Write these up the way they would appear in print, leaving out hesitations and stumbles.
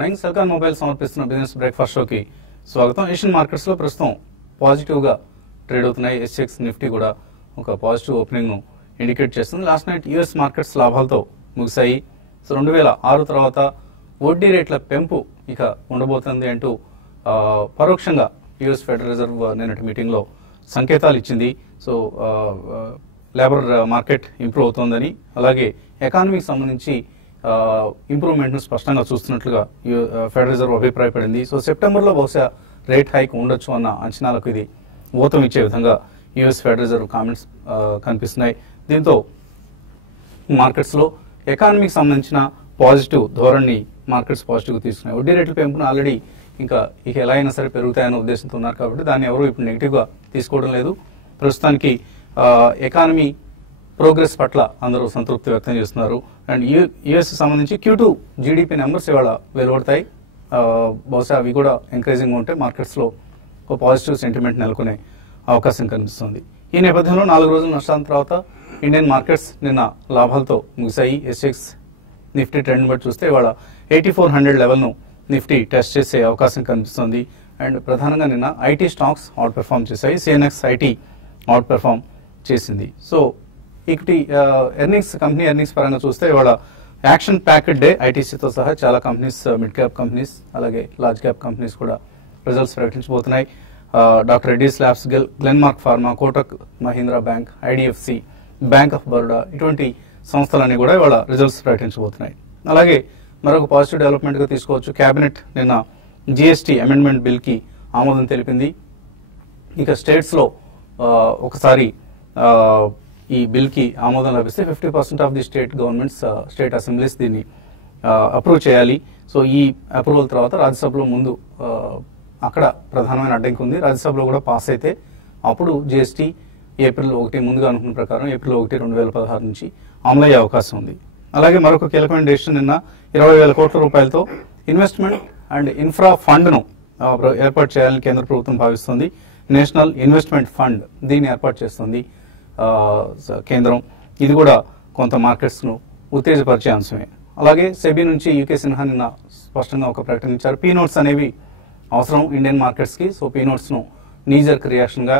Morning Celkon mobile సమర్పిస్తున్న business breakfast షోకి స్వాగతం. ఏషియన్ మార్కెట్స్ లో ప్రస్తుతం పాజిటివ్ గా ట్రేడ్ అవుతున్నాయి. ఎస్ఎక్స్ నిఫ్టీ కూడా ఒక పాజిటివ్ ఓపెనింగ్ ను ఇండికేట్ చేస్తుంది. లాస్ట్ నైట్ యుఎస్ మార్కెట్స్ లాభాలతో ముగిశాయి. సో 2006 తర్వాత వడ్డీ రేట్ల పెంపు ఇక ఉండబోతుంది అంటూ పరోక్షంగా యుఎస్ ఫెడరల్ రిజర్వ్ నిన్నటి మీటింగ్ లో సంకేతాలు ఇచ్చింది. సో లేబర్ మార్కెట్ ఇంప్రూవ్ అవుతోందని, అలాగే ఎకానమీకి సంబంధించి ఇంప్రూవ్మెంట్ ను స్పష్టంగా చూస్తున్నట్లుగా ఫెడరల్ రిజర్వ్ అభిప్రాయపడింది. సో సెప్టెంబర్ లో బహుశా రేట్ హైక్ ఉండొచ్చు అన్న అంచనాలకు ఇది ఊతం ఇచ్చే విధంగా యుఎస్ ఫెడరల్ రిజర్వ్ కామెంట్స్ కనిపిస్తున్నాయి. దీంతో మార్కెట్స్ లో ఎకానమీకి సంబంధించిన పాజిటివ్ ధోరణి మార్కెట్స్ పాజిటివ్ గా తీసుకున్నాయి. వడ్డీ రేట్ల పెంపును ఆల్రెడీ ఇక ఎలా అయినా సరే పెరుగుతాయన్న ఉద్దేశంతో ఉన్నారు కాబట్టి దాన్ని ఎవరు ఇప్పుడు నెగిటివ్ గా తీసుకోవడం లేదు. ప్రస్తుతానికి ఎకానమీ ప్రోగ్రెస్ పట్ల అందరూ సంతృప్తి వ్యక్తం చేస్తున్నారు. అండ్ యుఎస్ సంబంధించి Q2 జీడిపి నెంబర్స్ ఇవాళ వెలువడతాయి. బహుశా అవి కూడా ఎంకరేజింగ్ ఉంటే మార్కెట్స్ లో ఒక పాజిటివ్ సెంటిమెంట్ నెలకొనే అవకాశం కనిపిస్తుంది. ఈ నేపథ్యంలో 4 రోజుల నష్టాల తర్వాత ఇండియన్ మార్కెట్స్ నిన్న లాభాలతో ముగిశాయి. ఎస్ఎక్స్ నిఫ్టీ ట్రెండ్ బట్టి చూస్తే ఇవాళ 8400 లెవెల్ ను నిఫ్టీ టెస్ట్ చేసే అవకాశం కనిపిస్తుంది. అండ్ ప్రధానంగా నిన్న ఐటీ స్టాక్స్ అవుట్ పెర్ఫార్మ్ చేశాయి. సిఎన్ఎక్స్ ఐటీ అవుట్ పెర్ఫార్మ్ చేసింది. So equity earnings, company earnings పరంగా చూస్తే ఇవాళ యాక్షన్ ప్యాక్డ్ డే. ఐటీసీతో సహా చాలా కంపెనీస్, మిడ్ క్యాప్ కంపెనీస్ అలాగే లార్జ్ క్యాప్ కంపెనీస్ కూడా రిజల్ట్స్ ప్రకటించబోతున్నాయి. Doctor Reddy's labs, Glenmark pharma, Kotak Mahindra bank, IDFC, bank of Baroda ఇటువంటి సంస్థలన్నీ కూడా ఇవాళ రిజల్ట్స్ ప్రకటించబోతున్నాయి. అలాగే మరొక పాజిటివ్ డెవలప్మెంట్ గా తీసుకోవచ్చు. కేబినెట్ నిన్న జిఎస్టీ అమెండ్మెంట్ బిల్ కి ఆమోదం తెలిపింది. ఇక స్టేట్స్ లో ఒకసారి ఈ బిల్ కి ఆమోదం లభిస్తే 50% of the state governments, state assemblies దీన్ని అప్రూవ్ చేయాలి. సో ఈ అప్రూవల్ తర్వాత రాజ్యసభలో ముందు అక్కడ ప్రధానమైన అడ్డంకి ఉంది. రాజ్యసభలో కూడా పాస్ అయితే అప్పుడు జిఎస్టీ ఏప్రిల్ 1 ముందుగా అనుకున్న ప్రకారం ఏప్రిల్ 1, 2016 నుంచి అమలయ్యే అవకాశం ఉంది. అలాగే మరొక కీలకమైన డెసిషన్ నిన్న 20,000 కోట్ల రూపాయలతో ఇన్వెస్ట్మెంట్ అండ్ ఇన్ఫ్రా ఫండ్ ను ఏర్పాటు చేయాలని కేంద్ర ప్రభుత్వం భావిస్తుంది. నేషనల్ ఇన్వెస్ట్మెంట్ ఫండ్ దీన్ని ఏర్పాటు చేస్తుంది కేంద్రం. ఇది కూడా కొంత మార్కెట్స్ ను ఉత్తేజపరిచే అంశమే. అలాగే సెబీ నుంచి యూకే సిన్హా నిన్న స్పష్టంగా ఒక ప్రకటన ఇచ్చారు. పీ నోట్స్ అనేవి అవసరం ఇండియన్ మార్కెట్స్ కి. సో పీ నోట్స్ ను నీజర్క్ రియాక్షన్ గా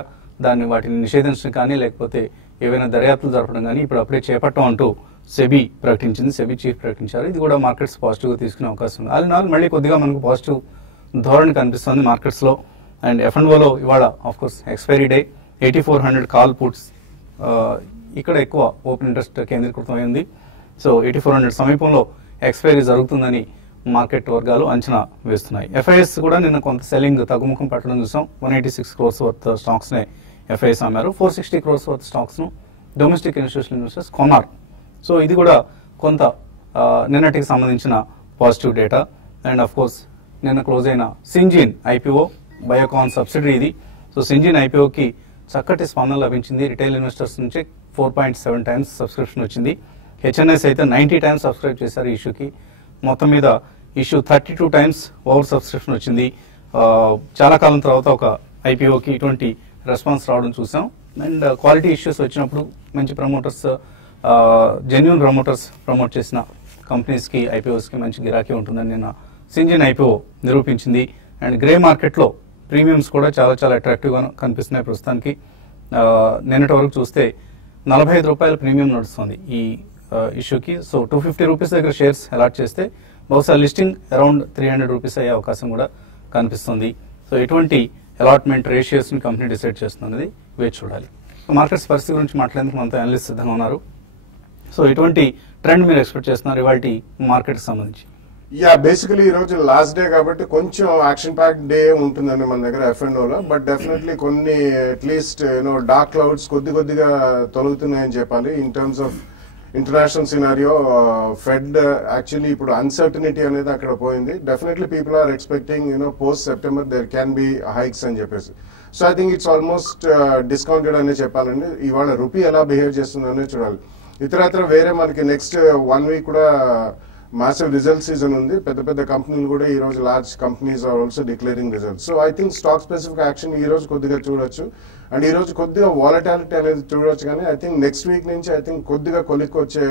వాటిని నిషేధించడం కానీ లేకపోతే ఏవైనా దర్యాప్తులు జరపడం కానీ ఇప్పుడు అప్పుడే చేపట్టం అంటూ సెబీ ప్రకటించింది. సెబీ చీఫ్ ప్రకటించారు. ఇది కూడా మార్కెట్స్ పాజిటివ్ గా తీసుకునే అవకాశం ఉంది. ఆల్ మళ్ళీ కొద్దిగా మనకు పాజిటివ్ ధోరణి కనిపిస్తుంది మార్కెట్స్ లో. అండ్ F&Oలో ఇవాళ of course expiry day 8400 call puts, ఇక్కడ ఎక్కువ ఓపెన్ ఇంట్రెస్ట్ కేంద్రీకృతం అయింది. సో 8400 సమీపంలో ఎక్స్పైరీ జరుగుతుందని మార్కెట్ వర్గాలు అంచనా వేస్తున్నాయి. FIS కూడా నిన్న కొంత సెల్లింగ్ తగ్గుముఖం పట్టడం చూసాం. 186 crores వర్త్ స్టాక్స్ నే FIS అమ్మారు. 460 crores వర్త్ స్టాక్స్ ను డొమెస్టిక్ ఇన్స్టిట్యూషనల్ ఇన్వెస్టర్స్ కొన్నారు. సో ఇది కూడా కొంత నిన్నటికి సంబంధించిన positive data. And of course నిన్న క్లోజ్ అయిన సింజిన్ IPO, బయోకాన్ సబ్సిడరీ ఇది. సో సింజిన్ IPOకి చక్కటి స్పందన లభించింది. రిటైల్ ఇన్వెస్టర్స్ నుంచి 4.7 times సబ్స్క్రిప్షన్ వచ్చింది. HNS అయితే 90 times సబ్స్క్రైబ్ చేశారు ఈ ఇష్యూకి. మొత్తం మీద ఇష్యూ 32 times ఓవర్ సబ్స్క్రిప్షన్ వచ్చింది. చాలా కాలం తర్వాత ఒక IPOకి ఇటువంటి రెస్పాన్స్ రావడం చూసాం. అండ్ క్వాలిటీ ఇష్యూస్ వచ్చినప్పుడు మంచి ప్రమోటర్స్, జెన్యూన్ ప్రమోటర్స్ ప్రమోట్ చేసిన కంపెనీస్ కి, IPOs కి మంచి గిరాకీ ఉంటుందని నిన్న సింజిన్ IPO నిరూపించింది. అండ్ గ్రే మార్కెట్ లో ప్రీమియమ్స్ కూడా చాలా చాలా అట్రాక్టివ్ గా కనిపిస్తున్నాయి ప్రస్తుతానికి. నిన్నటి వరకు చూస్తే 45 రూపాయల ప్రీమియం నడుస్తుంది ఈ ఇష్యూకి. సో 250 రూపీస్ దగ్గర షేర్స్ అలాట్ చేస్తే బహుశా లిస్టింగ్ అరౌండ్ 300 రూపీస్ అయ్యే అవకాశం కూడా కనిపిస్తుంది. సో ఎటువంటి అలాట్మెంట్ రేషియోస్ ని కంపెనీ డిసైడ్ చేస్తుంది వేచి చూడాలి. మార్కెట్స్ పరిస్థితి గురించి మాట్లాడేందుకు మనతో అనలిస్ట్ సిద్ధంగా ఉన్నారు. సో ఎటువంటి ట్రెండ్ మీరు ఎక్స్పెక్ట్ చేస్తున్నారు ఇవాళ మార్కెట్ సంబంధించి? బేసికలీ ఈ రోజు లాస్ట్ డే కాబట్టి కొంచెం యాక్షన్ ప్యాక్ డే ఉంటుందండి మన దగ్గర F&Oలో. బట్ డెఫినెట్లీ కొన్ని అట్లీస్ట్ డార్క్ క్లౌడ్స్ కొద్దిగా తొలగుతున్నాయని చెప్పాలి. In terms of international scenario, Fed actually ఇప్పుడు అన్సర్టనిటీ అనేది అక్కడ పోయింది. Definitely people are expecting post September there can be hikes అని చెప్పేసి. So I think it's almost discounted అనే చెప్పాలండి. ఇవాళ రూపీ ఎలా బిహేవ్ చేస్తుందనే చూడాలి. ఇతరత్ర వేరే మనకి నెక్స్ట్ 1 week కూడా మాసివ్ రిజల్ట్ సీజన్ ఉంది. పెద్ద పెద్ద కంపెనీలు కూడా ఈ రోజు large companies are also declaring results. So I think stock specific action ఈ రోజు కొద్దిగా చూడొచ్చు. అండ్ ఈ రోజు కొద్దిగా వాలటాలిటీ అనేది చూడొచ్చు, కానీ ఐ థింక్ నెక్స్ట్ వీక్ నుంచి ఐ థింక్ కొద్దిగా కొలిక్కి వచ్చే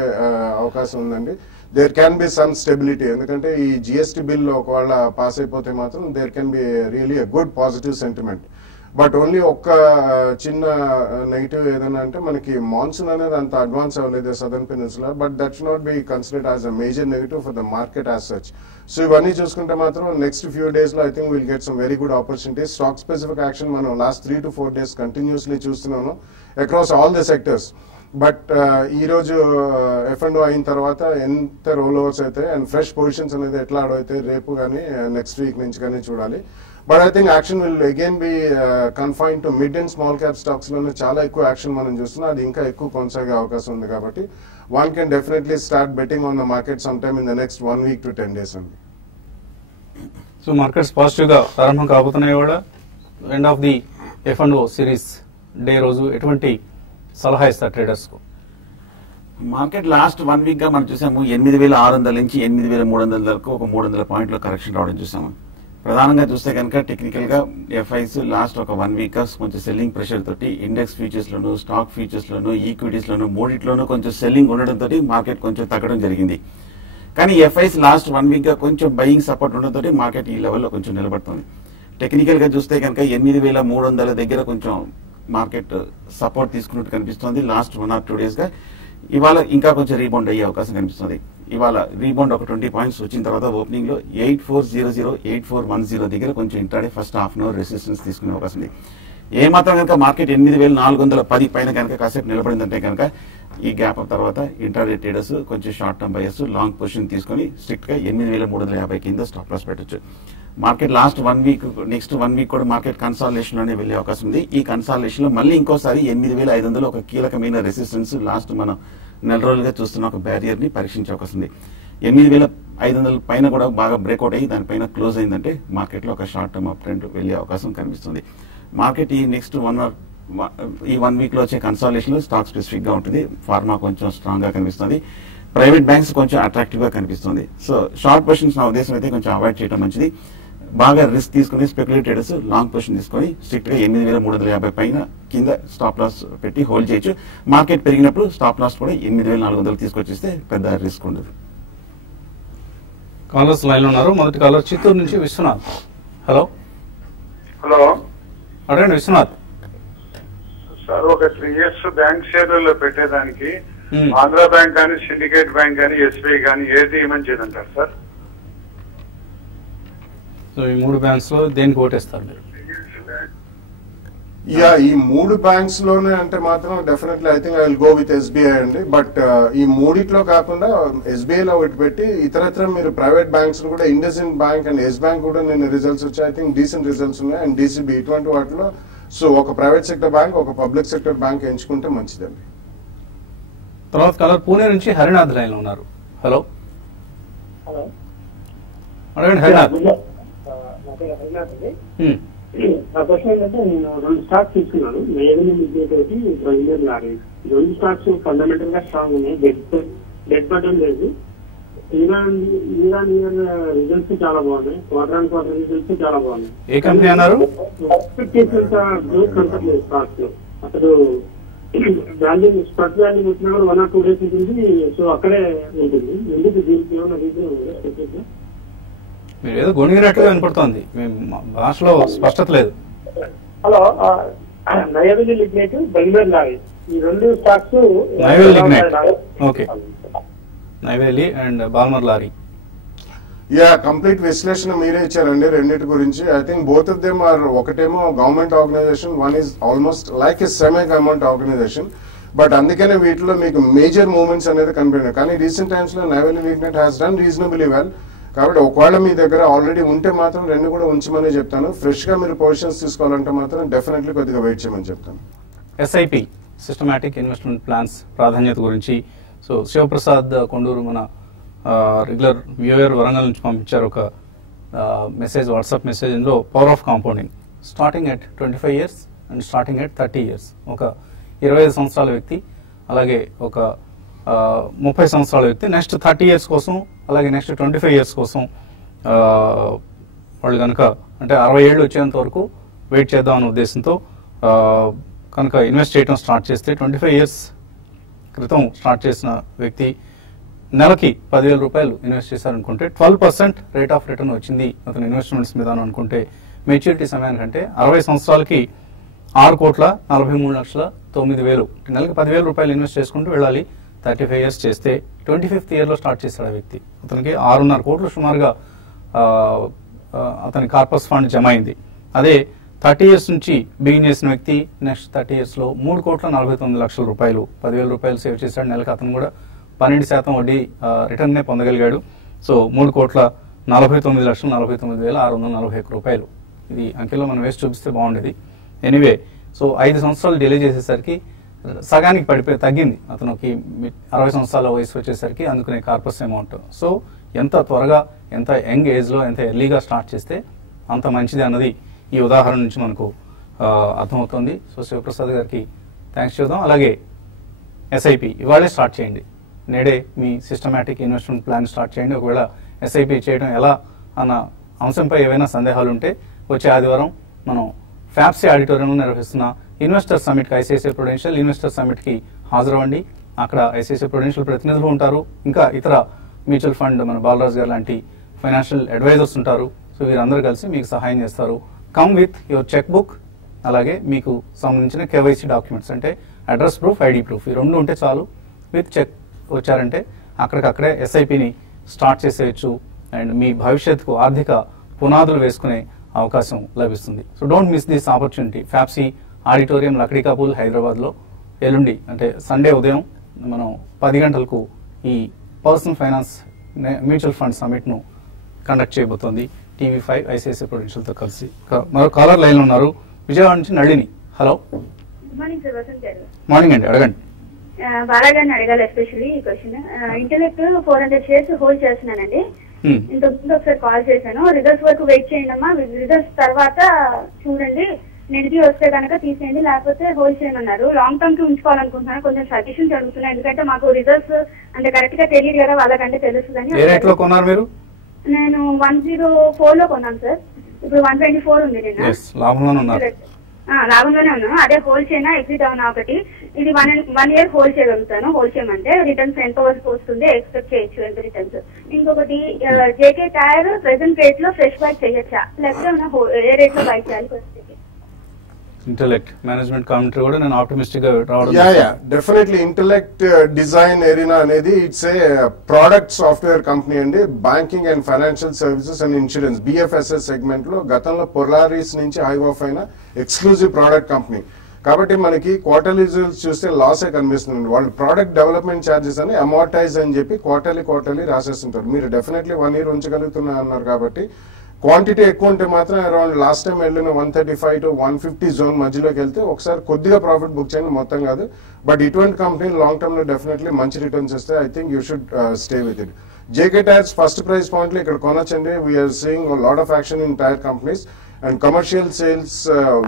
అవకాశం ఉందండి. There can be some stability, ఎందుకంటే ఈ జిఎస్టీ బిల్ ఒకవేళ పాస్ అయిపోతే మాత్రం there can be really a good positive sentiment. But only ఒక్క చిన్న నెగిటివ్ ఏదైనా అంటే మనకి మాన్సూన్ అనేది అంత అడ్వాన్స్ అవ్వలేదు southern peninsula, but that should not be considered as a major negative for the market as such. So ఇవన్నీ చూసుకుంటే మాత్రం నెక్స్ట్ ఫ్యూ డేస్ లో I think will get some very good opportunities. Stock specific action మనం last 3 to 4 days continuously చూస్తున్నాను across all the sectors. But ఈ రోజు F&O అయిన తర్వాత ఎంత రోల్ ఓవర్స్ అయితే అండ్ ఫ్రెష్ పొజిషన్స్ అనేది ఎట్లా ఆడైతే రేపు కానీ నెక్స్ట్ వీక్ నుంచి కానీ చూడాలి. But I think action will again B confine to mid and small cap stocks లోనే చాలా ఎక్కువ యాక్షన్ మనం చూస్తున్నాం. అది ఇంకా ఎక్కువ కొనసాగే అవకాశం ఉంది కాబట్టి one can definitely start betting on the market sometime in the next 1 week to 10 days only. So markets positive గా ప్రారంభం కాబోతున్నాయి కూడా. End of the F&O series day రోజు ఎటువంటి సలహా ఇస్తారు ట్రేడర్స్ కు? మార్కెట్ లాస్ట్ 1 week గా మనం చూసాము 8,600 నుంచి 8,300 వరకు ఒక 300 పాయింట్ల కరెక్షన్ రావడం చూసాము. ప్రధానంగా చూస్తే కనుక టెక్నికల్ గా ఎఫ్ఐస్ లాస్ట్ ఒక 1 week కొంచెం సెల్లింగ్ ప్రెషర్ తోటి ఇండెక్స్ ఫ్యూచర్స్ లోను, స్టాక్ ఫ్యూచర్స్ లోను, ఈక్విటీస్ లోను మూడిట్లోనూ కొంచెం సెల్లింగ్ ఉండడంతో మార్కెట్ కొంచెం తగ్గడం జరిగింది. కానీ ఎఫ్ఐస్ లాస్ట్ 1 week గా కొంచెం బయింగ్ సపోర్ట్ ఉండడంతో మార్కెట్ ఈ లెవెల్లో కొంచెం నిలబడుతుంది. టెక్నికల్ గా చూస్తే కనుక 8,300 దగ్గర కొంచెం మార్కెట్ సపోర్ట్ తీసుకున్నట్టు కనిపిస్తుంది. లాస్ట్ 1 or 2 days గా ఇవాళ ఇంకా కొంచెం రీబౌండ్ అయ్యే అవకాశం కనిపిస్తుంది. ఇవాళ రీబౌండ్ ఒక 20 points వచ్చిన తర్వాత ఓపెనింగ్ లో 8400, 8410 దగ్గర కొంచెం intraday first half an hour resistance తీసుకునే అవకాశం ఉంది. ఏమాత్రం కనుక మార్కెట్ 8,410 పైన కనుక కాసేపు నిలబడిందంటే కనుక ఈ గ్యాప్ తర్వాత ఇంట్రాడే ట్రేడర్స్ కొంచెం short term buyers long position తీసుకుని స్ట్రిక్ట్ గా 8,350 కింద స్టాప్ లాస్ పెట్టచ్చు. Market last 1 week next 1 week కూడా మార్కెట్ కన్సాలిడేషన్ లోనే వెళ్లే అవకాశం ఉంది. ఈ కన్సాలిడేషన్ లో మళ్ళీ ఇంకోసారి 8,500 ఒక కీలకమైన రెసిస్టెన్స్ లాస్ట్ మనం నెల రోజులుగా చూస్తున్న ఒక బ్యారియర్ ని పరీక్షించే అవకాశం ఉంది. 8,500 పైన కూడా బాగా బ్రేక్అవుట్ అయ్యి దానిపైన క్లోజ్ అయిందంటే మార్కెట్ లో ఒక షార్ట్ టర్మ్ అప్ ట్రెండ్ వెళ్లే అవకాశం కనిపిస్తుంది. మార్కెట్ ఈ నెక్స్ట్ 1 week లో వచ్చే కన్సాలిడేషన్ లో స్టాక్ స్పెసిఫిక్ గా ఉంటుంది. ఫార్మా కొంచెం స్ట్రాంగ్ గా కనిపిస్తుంది. ప్రైవేట్ బ్యాంక్స్ కొంచెం అట్రాక్టివ్ గా కనిపిస్తుంది. సో షార్ట్ పొజిషన్స్ నా ఉద్దేశం అయితే కొంచెం అవాయిడ్ చేయడం మంచిది. బాగా రిస్క్ తీసుకుని స్పెక్యులేట్ ట్రేడర్స్ లాంగ్ పొజిషన్ తీసుకొని స్ట్రిక్ట్ గా 8,350 పైన కింద స్టాప్ లాస్ పెట్టి హోల్డ్ చేయొచ్చు. మార్కెట్ పెరిగినప్పుడు స్టాప్ లాస్ కూడా 8,400 తీసుకొచ్చేస్తే పెద్ద రిస్క్ ఉండదు. కాలర్స్ లైన్ లో ఉన్నారు. మొదటి కాలర్ చిత్తూరు నుంచి విశ్వనాథ్. హలో హలో అడగండి విశ్వనాథ్. సార్, ఒక 3 years బ్యాంక్ షేర్లలో పెట్టేదానికి ఆంధ్ర బ్యాంక్ కానీ, సిండికేట్ బ్యాంక్ కానీ, ఎస్బీఐ కానీ ఏది మంచిది అంటారు సార్? సో ఈ 3 బ్యాంక్స్ లో దేనికి ఓటేస్తారు మీరు? యా, ఈ 3 బ్యాంక్స్ లోనే అంటే మాత్రం definitely I think I will go with SBI అండి. బట్ ఈ మూడిట్లో కాకుండా ఎస్బీఐ లో ఒకటి పెట్టి ఇతరత్ర మీరు ప్రైవేట్ బ్యాంక్స్ కూడా IndusInd Bank and Yes Bank కూడా నేను రిజల్ట్స్ వచ్చాయి. ఐ థింక్ డీసెంట్ రిజల్ట్స్ ఉన్నాయి. అండ్ డీసీబీ ఇటువంటి వాటిలో సో ఒక ప్రైవేట్ సెక్టర్ బ్యాంక్, ఒక పబ్లిక్ సెక్టర్ బ్యాంక్ ఎంచుకుంటే మంచిదండి. తర్వాత కాలర్ పూణే నుంచి హరినాథ్ లైన్ లో ఉన్నారు. హలో హలో అడగండి హరినాథ్. నా క్వశ్చన్ ఏంటంటే, నేను 2 స్టాక్స్ తీసుకున్నాను. మేఘని మిడ్డేట్, బైండర్ లారీ. 2 స్టాక్స్ ఫండమెంటల్ గా స్ట్రాంగ్ ఉన్నాయి. డెడ్ బటన్ లేదు. ఇరాన్ ఇయర్ రిజల్ట్స్ చాలా బాగున్నాయి. క్వార్టర్ రిజల్ట్స్ చాలా బాగున్నాయి. ఏ కంపెనీ అన్నారు? ఎక్స్పెక్టేషన్స్ గ్రోత్ కనపడలేదు స్టాక్స్ లో. అసలు వాల్యూ స్టాక్ వాల్యూ వచ్చినా కూడా 1 or 2 days ఉంటుంది. సో అక్కడే ఉంటుంది. ఎందుకు దీనికి ఏమైనా రీజన్ ఉందా? మీరు ఏదో గొణిగినట్లుగా వినపడుతోంది, భాషలో స్పష్టత లేదు. హలో, నైవేలి లిగ్నైట్, బెంగళూరు లారీ, ఈ 2 stocks. Neyveli lignite, okay. Neyveli and Balmer Lawrie. Yeah, complete విశ్లేషణ మీరే ఇచ్చారండి రెండింటి గురించి. I think both of them are, ఒకటేమో government organisation, one is almost like a semi government organisation. But అందుకనే వీటిలో మీకు మేజర్ మూవ్మెంట్స్ అనేది కనిపించాయి. కానీ రీసెంట్ టైమ్స్ లో Neyveli lignite has done reasonably well. కాబట్టి ఒకవేళ మీ దగ్గర ఆల్రెడీ ఉంటే మాత్రం 2 కూడా ఉంచమని చెప్తాను. ఫ్రెష్ గా మీరు పొజిషన్స్ తీసుకోవాలంటే మాత్రం డెఫినెట్లీ కొద్దిగా వెయిట్ చేయమని చెప్తాను. ఎస్ఐపి సిస్టమాటిక్ ఇన్వెస్ట్మెంట్ ప్లాన్స్ ప్రాధాన్యత గురించి సో శివప్రసాద్ కొండూరు మన రెగ్యులర్ వ్యూయర్ వరంగల్ నుంచి పంపించారు ఒక మెసేజ్, వాట్సాప్ మెసేజ్. ఇందులో power of compounding starting at 25 years and starting at 30 years. ఒక 25 సంవత్సరాల వ్యక్తి, అలాగే ఒక 30 సంవత్సరాల వ్యక్తి నెక్స్ట్ 30 years కోసం అలాగే నెక్స్ట్ 25 years కోసం వాళ్ళు కనుక అంటే 60 ఏళ్ళు వచ్చేంత వరకు వెయిట్ చేద్దాం అనే ఉద్దేశంతో కనుక ఇన్వెస్ట్ చేయడం స్టార్ట్ చేస్తే 25 years క్రితం స్టార్ట్ చేసిన వ్యక్తి నెలకి 10,000 రూపాయలు ఇన్వెస్ట్ చేశారనుకుంటే 12% రేట్ ఆఫ్ రిటర్న్ వచ్చింది అతను ఇన్వెస్ట్మెంట్స్ మీద అనుకుంటే మెచ్యూరిటీ సమయానికంటే 60 సంవత్సరాలకి 6,43,09,000 నెలకి 10,000 రూపాయలు ఇన్వెస్ట్ చేసుకుంటూ వెళ్ళాలి. 35 years చేస్తే 25th year లో స్టార్ట్ చేశాడు ఆ వ్యక్తి. అతనికి 6.5 కోట్లు సుమారుగా అతని కార్పస్ ఫండ్ జమ అయింది. అదే 30 years నుంచి బిగిన్ చేసిన వ్యక్తి నెక్స్ట్ 30 years లో 3,49,00,000 రూపాయలు 10,000 రూపాయలు సేవ్ చేశాడు. నెలకి అతను కూడా 12% వడ్డీ రిటర్న్ నే పొందగలిగాడు. సో 3,49,49,641 రూపాయలు. ఇది అంకెలో మనం వేసి చూపిస్తే బాగుండేది. ఎనీవే సో 5 సంవత్సరాలు డిలే చేసేసరికి సగానికి తగ్గింది అతనికి 60 సంవత్సరాల వయసు వచ్చేసరికి అందుకునే కార్పస్ అమౌంట్. సో ఎంత త్వరగా ఎంత యంగ్ ఏజ్ లో ఎంత ఎర్లీగా స్టార్ట్ చేస్తే అంత మంచిది అన్నది ఈ ఉదాహరణ నుంచి మనకు అర్థమవుతుంది. సో శివప్రసాద్ గారికి థ్యాంక్స్ చెప్దాం. అలాగే ఎస్ఐపి ఇవాళే స్టార్ట్ చేయండి. నేడే మీ సిస్టమాటిక్ ఇన్వెస్ట్మెంట్ ప్లాన్ స్టార్ట్ చేయండి. ఒకవేళ ఎస్ఐపి చేయడం ఎలా అన్న అంశంపై ఏవైనా సందేహాలు ఉంటే వచ్చే ఆదివారం మనం ఫ్యాప్సీ ఆడిటోరియంలో నిర్వహిస్తున్న investor summit ICICI Prudential investor summit కి హాజరవ్వండి. అక్కడ ఐసిఐసిఐ ప్రుడెన్షియల్ ప్రతినిధులు ఉంటారు. ఇంకా ఇతర మ్యూచువల్ ఫండ్ మన బాలరాజ్ గారు లాంటి ఫైనాన్షియల్ అడ్వైజర్స్ ఉంటారు. సో వీరందరూ కలిసి మీకు సహాయం చేస్తారు. Come with your cheque book, అలాగే మీకు సంబంధించిన కేవైసీ డాక్యుమెంట్స్ అంటే అడ్రస్ ప్రూఫ్, ఐడి ప్రూఫ్ ఈ రెండు ఉంటే చాలు. విత్ చెక్ వచ్చారంటే అక్కడికక్కడే ఎస్ఐపిని స్టార్ట్ చేసేయచ్చు అండ్ మీ భవిష్యత్తుకు ఆర్థిక పునాదులు వేసుకునే అవకాశం లభిస్తుంది. So don't miss this opportunity. FAPCCI auditorium Lakdikapul హైదరాబాద్లో ఎల్లుండి అంటే సండే ఉదయం మనం 10 గంటలకు ఈ పర్సనల్ ఫైనాన్స్ మ్యూచువల్ ఫండ్ సమిట్ను కండక్ట్ చేయబోతోంది TV5 ఐసిఐసిఐ ప్రుడెన్షియల్తో కలిసి. మరో కాలర్ లైన్లో ఉన్నారు విజయవాడ నుంచి Nalini. Hello, morning sir. Vasant గారు. మార్నింగ్ అండి, అడగండి. బాలాగారిని అడగాలి ఎస్పెషల్లీ ఈ క్వశ్చన్. ఇంటర్నెట్ 400 shares హోల్డ్ చేస్తున్నానండి. ఇంతకుముందు ఒకసారి కాల్ చేశాను. రిజల్ట్స్ వరకు వెయిట్ చేయండి అమ్మా, రిజల్ట్స్ తర్వాత చూడండి, నెగిటివ్ వస్తే కనుక తీసేయండి లేకపోతే హోల్డ్ చేయమన్నారు. లాంగ్ టర్మ్ కి ఉంచుకోవాలనుకుంటున్నాను. కొంచెం సజెషన్ జరుగుతున్నాయి ఎందుకంటే మాకు రిజల్ట్స్ అంటే కరెక్ట్ గా తెలియదు కదా, వాళ్ళకంటే తెలుస్తుందని. ఏ రేట్ లో కొన్నారు మీరు? నేను 104 లో కొన్నాను సార్. ఇప్పుడు 124 ఉంది. నేను లాభంలోనే ఉన్నారు. లాభంలోనే ఉన్నాను. అదే హోల్డ్ చేయనా ఎగ్జిట్ అవునా ఒకటి. ఇది 1 year హోల్డ్ చేయగలుగుతాను. హోల్డ్ చేయమంటే రిటర్న్స్ ఎంత వరకు వస్తుంది ఎక్స్పెక్ట్ చేయొచ్చు ఎంత రిటర్న్స్. ఇంకొకటి జేకే టైర్ ప్రెసెంట్ రేట్ లో ఫ్రెష్ బై చేయొచ్చా లేకపోతే ఏ రేట్ లో బై చేయాలి? ఇంటెలెక్ట్ మేనేజ్మెంట్ కామెంటరీ కూడా నేను ఆప్టిమిస్టిక్ గా రావడం. డెఫినెట్లీ ఇంటెలెక్ట్ డిజైన్ ఎరీనా అనేది it's a product software company అండి. Banking and financial services and insurance BFSS segment లో గతంలో పొలారిస్ నుంచి హై ఆఫ్ అయిన ఎక్స్క్లూజివ్ ప్రోడక్ట్ కంపెనీ. కాబట్టి మనకి క్వార్టర్లీ రిజల్ట్స్ చూస్తే లాసే కనిపిస్తుంది. వాళ్ళు ప్రోడక్ట్ డెవలప్మెంట్ ఛార్జెస్ అని అమోర్టైజ్ అని చెప్పి క్వార్టర్లీ రాసేస్తుంటారు. మీరు డెఫినెట్లీ 1 year ఉంచగలుగుతున్నా అన్నారు కాబట్టి క్వాంటిటీ ఎక్కువ ఉంటే మాత్రం అరౌండ్ లాస్ట్ టైం వెళ్ళిన 135 to 150 జోన్ మధ్యలోకి వెళ్తే ఒకసారి కొద్దిగా ప్రాఫిట్ బుక్ చేయండి, మొత్తం కాదు. బట్ ఇటువంటి కంపెనీ లాంగ్ టర్మ్ లో డెఫినెట్లీ మంచి రిటర్న్స్ ఇస్తే I think you should stay with it. JK tyres first price point లో ఇక్కడ కొనొచ్చండి. We're seeing lot of action in tyre companies and commercial sales,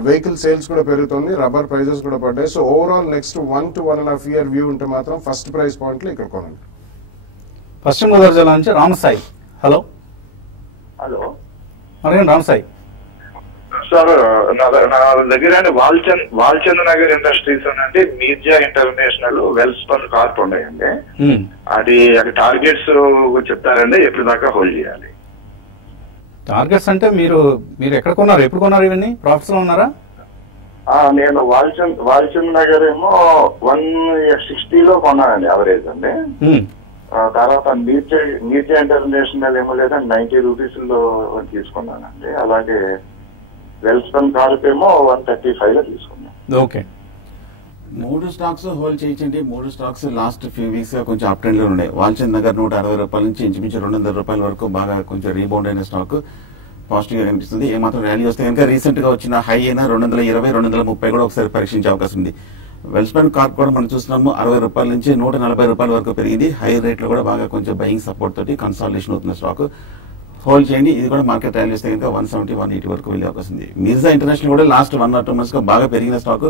vehicle sales కూడా పెరుగుతుంది, రబ్బర్ ప్రైజెస్ కూడా పడ్డాయి. So overall next 1 to 1.5 year view ఉంటే మాత్రం first price point లో ఇక్కడ కొనండి. పశ్చిమ గోదావరి జిల్లా నుంచి రామసాయి. హలో. హలో అడగండి రామసాయి. సార్, నా దగ్గర వాల్చంద్ నగర్ ఇండస్ట్రీస్ అంటే మీర్జా ఇంటర్నేషనల్ వెల్స్పన్ కార్ప్ ఉన్నాయండి. అది టార్గెట్స్ చెప్తారండి, ఎప్పుడు దాకా హోల్డ్ చేయాలి? టార్గెట్స్ అంటే మీరు ఎక్కడ కొన్నారు, ఎప్పుడు కొన్నారు, ఇవన్నీ ప్రాఫిట్స్ లో ఉన్నారా? నేను వాల్చంద్ నగర్ ఏమో 160 లో కొన్నానండి అవరేజ్ అండి. తర్వాత మీర్జా ఇంటర్నేషనల్ ఏమో లేదా 90 రూపీస్ లో తీసుకున్నానండి. అలాగే వెల్స్పన్ కార్ప్ ఏమో 135 లో తీసుకున్నాను. ఓకే, 3 స్టాక్స్ హోల్డ్ చేయించండి. 3 స్టాక్స్ లాస్ట్ ఫ్యూ వీక్స్ గా కొంచెం అప్ ట్రెండ్ లో ఉన్నాయి. వాల్చంద్ నగర్ 160 రూపాయల నుంచి ఇంచుమించు 200 రూపాయల వరకు బాగా కొంచెం రీబౌండ్ అయిన స్టాక్ పాజిటివ్ గా కనిపిస్తుంది. ఏమాత్రం ర్యాలీ వస్తే కనుక రీసెంట్ గా వచ్చిన హై అయినా 220, 230 కూడా ఒకసారి పరీక్షించే అవకాశం ఉంది. వెల్స్పన్ కార్ప్ కూడా మనం చూస్తున్నాము 60 రూపాయల నుంచి 140 రూపాయల వరకు పెరిగింది. హై రేట్ లో కూడా బాగా కొంచెం బయింగ్ సపోర్ట్ తోటి కన్సాలిడేషన్ అవుతున్న స్టాక్. హోల్డ్ చేయండి. ఇది కూడా మార్కెట్ ర్యాలీ వస్తే కనుక 170, 180 వరకు వెళ్ళే అవకాశం ఉంది. మిర్జా ఇంటర్నేషనల్ కూడా లాస్ట్ 1 or 2 months గా బాగా పెరిగిన స్టాక్,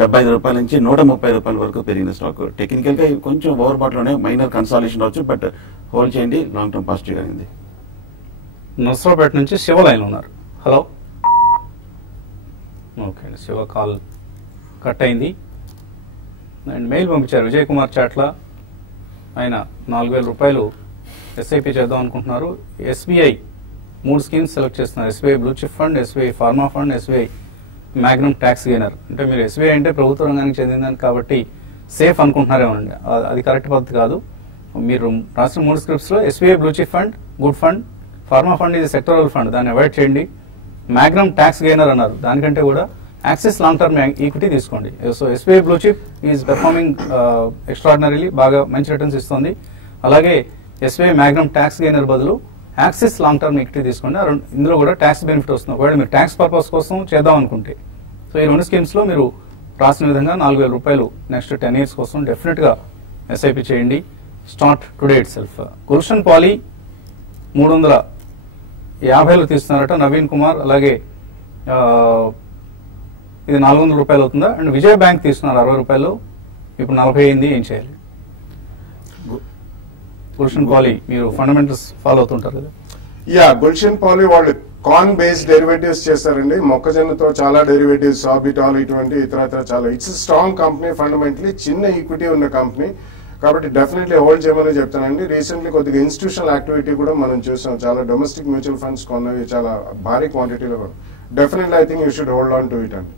75 రూపాయల నుంచి 130 రూపాయల వరకు పెరిగిన స్టాక్. టెక్నికల్ గా కొంచెం ఓవర్ బాట్ లోనే మైనర్ కన్సాలిడేషన్ రావచ్చు, బట్ హోల్డ్ చేయండి, లాంగ్ టర్మ్ పాజిటివ్ గా ఉంది. నర్సరావుపేట నుంచి శివ లైన్ ఉన్నారు. హలో. ఓకే అండి, శివ కాల్ కట్ అయింది. అండ్ మెయిల్ పంపించారు విజయ్ కుమార్ చాట్ల. ఆయన 4,000 రూపాయలు ఎస్ఐపి చేద్దాం అనుకుంటున్నారు. ఎస్బీఐ 3 స్కీమ్స్ సెలెక్ట్ చేస్తున్నారు. SBI blue chip fund, SBI pharma fund, SBI magnum tax gainer. అంటే మీరు ఎస్బీఐ అంటే ప్రభుత్వ రంగానికి చెందిందని కాబట్టి సేఫ్ అనుకుంటున్నారేమండి. అది కరెక్ట్ పద్ధతి కాదు. మీరు రాసిన 3 స్క్రిప్ట్స్లో SBI blue chip fund good fund, pharma fund ఇది సెక్టరల్ ఫండ్, దాన్ని అవాయిడ్ చేయండి. మ్యాగ్నమ్ ట్యాక్స్ గెయినర్ అన్నారు, దానికంటే కూడా యాక్సిస్ లాంగ్ టర్మ్ ఈక్విటీ తీసుకోండి. So SBI blue chip is performing extraordinarily, బాగా మంచి రిటర్న్స్ ఇస్తుంది. అలాగే ఎస్బీఐ మ్యాగ్నమ్ ట్యాక్స్ గెయినర్ బదులు యాక్సిస్ లాంగ్ టర్మ్ ఈక్విటీ తీసుకోండి. ఇందులో కూడా ట్యాక్స్ బెనిఫిట్ వస్తుంది ఒకవేళ మీరు ట్యాక్స్ పర్పస్ కోసం చేద్దాం అనుకుంటే. సో ఈ 2 స్కీమ్స్ లో మీరు రాసిన విధంగా 4,000 రూపాయలు నెక్స్ట్ 10 years కోసం డెఫినెట్ గా ఎస్ఐపి చేయండి. Start today itself. Gulshan Poly 350 తీస్తున్నారట నవీన్ కుమార్. అలాగే ఇది 400 రూపాయలు అవుతుందా? అండ్ విజయ బ్యాంక్ తీసుకున్నారు 60 రూపాయలు, ఇప్పుడు 40 అయింది, ఏం చేయాలి? గుల్షన్ పాలీ మీరు ఫండమెంటల్స్ ఫాలో అవుతుంటారు కదా? యా, గుల్షన్ పాలీ వాళ్ళు కార్న్ బేస్డ్ డెరివేటివ్స్ చేస్తారండి. మొక్కజొన్నతో చాలా డెరివేటివ్స్, సార్బిటాల్, ఇటువంటి ఇతర చాలా. ఇట్స్ స్ట్రాంగ్ కంపెనీ, ఫండమెంటలీ చిన్న ఈక్విటీ ఉన్న కంపెనీ, కాబట్టి డెఫినెట్లీ హోల్డ్ చేయమని చెప్తానండి. రీసెంట్లీ కొద్దిగా ఇన్స్టిట్యూషనల్ యాక్టివిటీ కూడా మనం చూసాం. చాలా డొమెస్టిక్ మ్యూచువల్ ఫండ్స్ కొన్నవి చాలా భారీ క్వాంటిటీలో కూడా. Definitely I think you should hold on to it అండి.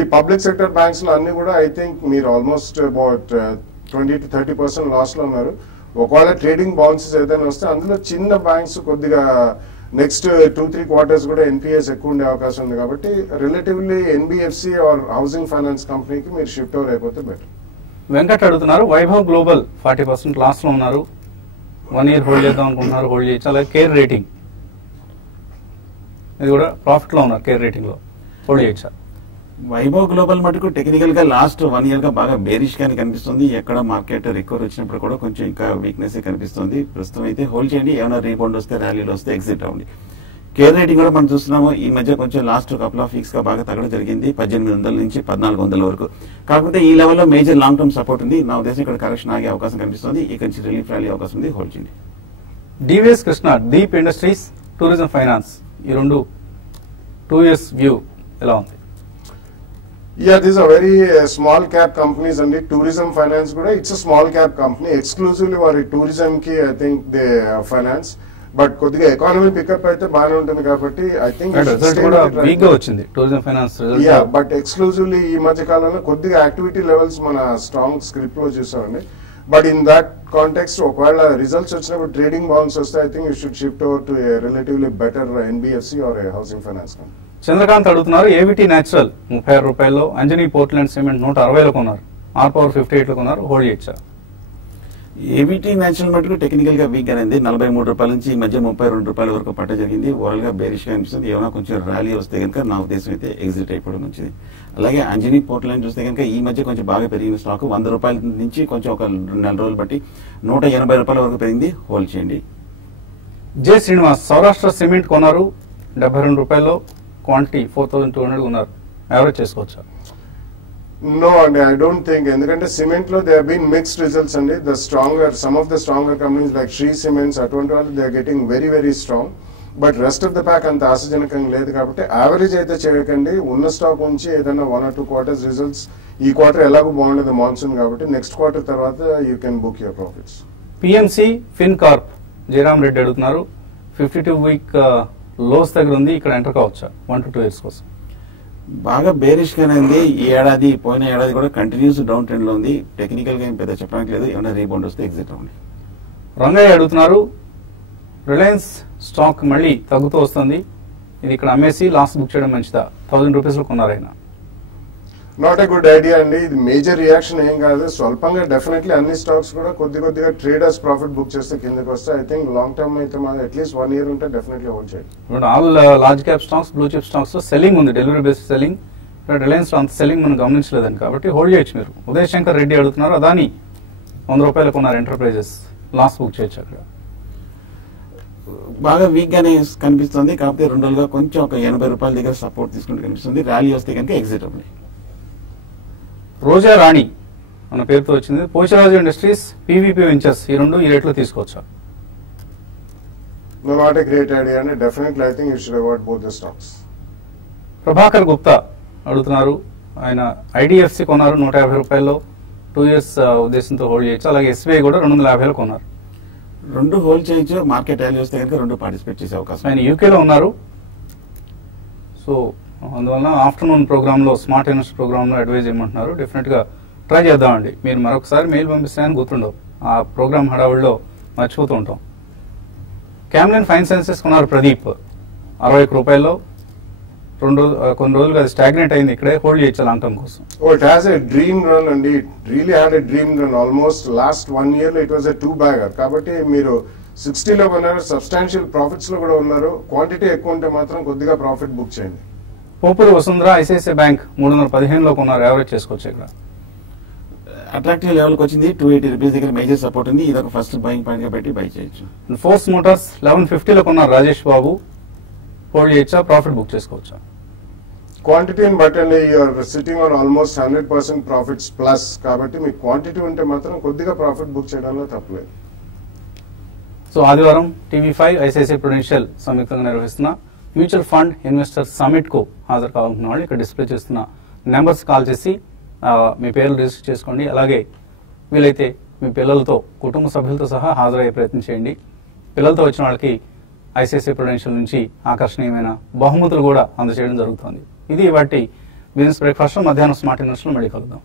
ఈ పబ్లిక్ సెక్టర్ బ్యాంక్స్ లో అన్ని కూడా ఐ థింక్ మీరు ఆల్మోస్ట్ అబౌట్ 20 to 30% లాస్ లో ఉన్నారు. ఒకవేళ ట్రేడింగ్ బౌన్సెస్ ఏదైనా వస్తే అందులో చిన్న బ్యాంక్స్ కొద్దిగా నెక్స్ట్ 2-3 quarters కూడా ఎన్పిఎస్ ఎక్కువ ఉండే అవకాశం ఉంది. కాబట్టి relatively NBFC or housing finance కంపెనీకి మీరు షిఫ్ట్ ఓవర్ అయిపోతే బెటర్. వెంకట్ అడుగుతున్నారు, వైభవ్ గ్లోబల్ 40% లాస్ లో ఉన్నారు, 1 year హోల్డ్ చేద్దాం అనుకుంటున్నారు, హోల్డ్ చేయొచ్చు. అలాగే కేర్ రేటింగ్ ఇది కూడా ప్రాఫిట్ లో ఉన్నారు, కేర్ రేటింగ్ లో హోల్డ్ చేయొచ్చా? వైభవ్ గ్లోబల్ మటుకు టెక్నికల్ గా లాస్ట్ 1 year గా బాగా బేరిష్ గానే కనిపిస్తుంది. ఎక్కడ మార్కెట్ రికవర్ వచ్చినప్పుడు కూడా కొంచెం ఇంకా వీక్నెస్ కనిపిస్తుంది. ప్రస్తుతం అయితే హోల్డ్ చేయండి. ఏమైనా రీబౌండ్ వస్తే, ర్యాలీలో వస్తే ఎగ్జిట్ అవ్వండి. కేర్ రేటింగ్ కూడా మనం చూస్తున్నాము ఈ మధ్య కొంచెం లాస్ట్ కపుల్ ఆఫ్ వీక్స్ గా బాగా తగ్గడం జరిగింది, 1800 నుంచి 1400 వరకు. కాకపోతే ఈ లెవెల్లో మేజర్ లాంగ్ టర్మ్ సపోర్ట్ ఉంది. నా ఉద్దేశం ఇక్కడ కరెక్షన్ ఆగే అవకాశం కనిపిస్తుంది. ఇక్కడ నుంచి రిలీఫ్ ర్యాలీ అవకాశం ఉంది, హోల్డ్ చేయండి. DVS Krishna, Deep industries, tourism finance, ఈ 2 years వ్యూ ఎలా ఉంది? Yeah, these are very small cap companies and the tourism finance kuda it's a small cap company exclusively for tourism ki I think they finance but kodiga economy pickup aithe baane untundi kabatti I think result కూడా weak గా వచ్చింది tourism finance result. yeah but exclusively ఈ మధ్య కాలంలో కొద్దిగా activity levels మన strong script లో చూసామండి. బట్ ఇన్ దట్ కాంటెక్స్ట్ ఒకవేళ రిజల్ట్స్ వచ్చినప్పుడు ట్రేడింగ్ బౌన్స్ వస్తే I think you should shift over to relatively better NBFC or housing finance company. Chandrakant అడుగుతున్నారు, ఏవిటీ న్యాచురల్ 36 రూపాయల్లో, అంజనీ పోర్ట్లాండ్ సిమెంట్ 160 కొన్నారు, ఆర్ పవర్ 58 కొన్నారు, హోల్డ్ చేయొచ్చా? ఏబిటీ న్యాచురల్ మటుకు టెక్నికల్ గా వీక్ అనేది 43 రూపాయల నుంచి ఈ మధ్య 32 రూపాయల వరకు పట్ట జరిగింది. ఓవరాల్ గా బేరిష్ గా అనిపిస్తుంది. ఏమైనా కొంచెం ర్యాలీ వస్తే కనుక నా ఉద్దేశం అయితే ఎగ్జిట్ అయిపోవడం మంచిది. అలాగే అంజనీ పోర్ట్లాండ్ చూస్తే కనుక ఈ మధ్య కొంచెం బాగా పెరిగిన స్టాక్ 100 రూపాయల నుంచి కొంచెం ఒక 4 రోజులు బట్టి 180 రూపాయల వరకు పెరిగింది, హోల్డ్ చేయండి. జే శ్రీనివాస్, సౌరాష్ట్ర సిమెంట్ కొన్నారు 72 రూపాయల్లో, క్వాంటిటీ 4200 ఉన్నారు, యావరేజ్ చేసుకోవచ్చా? No, and I don't think ఎందుకంటే సిమెంట్ లో there have been mixed results అండి. The stronger, some of the stronger companies like Shree Cements అటువంటి వాళ్ళు they are getting very very strong. But rest of the pack అంత ఆశాజనకంగా లేదు కాబట్టి average అయితే చేయకండి. ఉన్న స్టాక్ ఉంచి ఏదైనా 1 or 2 quarters రిజల్ట్స్ ఈ క్వార్టర్ ఎలాగో బాగుండదు మాన్సూన్ కాబట్టి నెక్స్ట్ క్వార్టర్ తర్వాత you can book your profits. PMC Fincorp Jayaram Reddy అడుగుతున్నారు, 52 week లోస్ దగ్గర ఉంది, ఇక్కడ ఎంటర్ కావచ్చా 1 to 2 years కోసం? బాగా బేరిష్ గానే ఉంది. ఈ ఏడాది పోయిన ఏడాది కూడా కంటిన్యూస్ డౌన్ ట్రెండ్ లో ఉంది. టెక్నికల్ గా ఏం పెద్ద చెప్పడానికి లేదు. ఏమైనా రీబౌండ్ వస్తే ఎగ్జిట్ అవ్వండి. రంగయ్య అడుగుతున్నారు, రిలయన్స్ స్టాక్ మళ్ళీ తగ్గుతూ వస్తుంది, ఇది ఇక్కడ అమ్మేసి లాస్ బుక్ చేయడం మంచిదా? 1000 రూపీస్ లో కొన్నారైనా? నాట్ ఎ గుడ్ ఐడియా అండి. ఇది మేజర్ రియాక్షన్ ఏం కాదు. స్వల్పంగా డెఫినెట్లీ అన్ని స్టాక్స్ కూడా కొద్దిగా ట్రేడర్స్ ప్రాఫిట్ బుక్ చేస్తే కిందకి వస్తే ఐ థింక్ లాంగ్ టర్మ్ అయితే అట్లీస్ట్ 1 year ఉంటే డెఫినెట్లీ హోల్డ్ చేయండి. All large cap stocks, blue chip stocks selling ఉంది, డెలివరీ బేస్డ్ సెల్లింగ్. రిలయన్స్ అంత సెల్లింగ్ మనం గమనించలేదని కాబట్టి హోల్డ్ చేయొచ్చు మీరు. ఉదయ్ శంకర్ రెడ్డి అడుగుతున్నారు, అదాని 100 రూపాయలు కొన్నారు ఎంటర్ప్రైజెస్, లాస్ బుక్ చేయొచ్చు అక్కడ? బాగా వీక్ గానే కనిపిస్తుంది. కాకపోతే 2 రోజులుగా కొంచెం ఒక 80 రూపాయల దగ్గర సపోర్ట్ తీసుకుంటూ కనిపిస్తుంది. ర్యాలీ వస్తే కనుక ఎగ్జిట్ అవ్వండి. రోజా రాణి అన్న పేరుతో వచ్చింది. పోచరాజు ఇండస్ట్రీస్, పీవీపీ వెంచర్స్ ఈ రేట్లో తీసుకోవచ్చా? No, not a great idea, and definitely I think you should avoid both the stocks. Prabhakar Gupta అడుగుతున్నారు. ఆయన ఐడిఎఫ్సి కొన్నారు 150 రూపాయల్లో, 2 years ఉద్దేశంతో హోల్డ్ చేయొచ్చు. అలాగే ఎస్బీఐ కూడా 250 కొన్నారు. 2 హోల్డ్ చేయొచ్చు. మార్కెట్ ర్యాలీ వస్తే కనుక 2 పార్టిసిపేట్ చేసే అవకాశం. ఆయన యూకేలో ఉన్నారు. సో అందువల్ల ఆఫ్టర్నూన్ ప్రోగ్రామ్ లో, స్మార్ట్ ఇన్వెస్ట్ ప్రోగ్రామ్ లో అడ్వైజ్ చేయమంటున్నారు. డెఫినెట్ గా ట్రై చేద్దామండి. మీరు మరొకసారి మెయిల్ పంపిస్తాయని గుర్తుండవు, ఆ ప్రోగ్రామ్ హడావుడిలో మర్చిపోతూ ఉంటాం. క్యామ్లిన్ ఫైన్ సైన్సెస్ కొన్నారు ప్రదీప్ 61 రూపాయల్లో. కొన్ని రోజులుగా అది స్టాగ్నెట్ అయింది. ఇక్కడే హోల్డ్ చేయొచ్చు లాంగ్ టర్మ్ కోసం. It has a dream run and it really had a dream run. Almost last 1 year it was a 2-bagger. కాబట్టి మీరు 60 లో కొన్నారు, సబ్స్టాన్షియల్ ప్రాఫిట్స్ లో కూడా ఉన్నారు. క్వాంటిటీ ఎక్కువ ఉంటే మాత్రం కొద్దిగా ప్రాఫిట్ బుక్ చేయండి. పోపూరి వసుంధర, ఐసిఐసిఐ బ్యాంక్ 315 లో కొన్నారు. యావరేజ్ చేసుకోవచ్చు. ఇక్కడ అట్రాక్టివ్ లెవెల్కి వచ్చింది. 280 రూపీస్ దగ్గర మేజర్ సపోర్ట్ ఉంది. ఇది ఒక ఫస్ట్ బయింగ్ పాయింట్ గా పెట్టి బై చేయొచ్చు. ఫోర్స్ మోటార్స్ 1150 లో కొన్నారు. రాజేష్ బాబు, హోల్డ్ చేయొచ్చా, ప్రాఫిట్ బుక్ చేసుకోవచ్చా? క్వాంటిటీని బట్టండి. You're sitting on almost 100% profits plus. కాబట్టి మీకు క్వాంటిటీ ఉంటే మాత్రం కొద్దిగా ప్రాఫిట్ బుక్ చేయడంలో తప్పలేదు. సో ఆదివారం టీవీ5 ఐసిఐసిఐ ప్రుడెన్షియల్ సంయుక్తంగా నిర్వహిస్తున్న మ్యూచువల్ ఫండ్ ఇన్వెస్టర్ సమిట్ కు హాజరు కావాలనుకున్న వాళ్ళు ఇక్కడ డిస్ప్లే చేస్తున్న నెంబర్స్ కాల్ చేసి మీ పేర్లు రిజిస్టర్ చేసుకోండి. అలాగే వీలైతే మీ పిల్లలతో, కుటుంబ సభ్యులతో సహా హాజరయ్యే ప్రయత్నం చేయండి. పిల్లలతో వచ్చిన వాళ్ళకి ఐసిఐసిఐ ప్రుడెన్షియల్ నుంచి ఆకర్షణీయమైన బహుమతులు కూడా అందజేయడం జరుగుతుంది. ఇది వాటి బిజినెస్ బ్రేక్ఫాస్ట్. మధ్యాహ్నం స్మార్ట్ ఇన్వెస్ట్లో మళ్ళీ కలుద్దాం.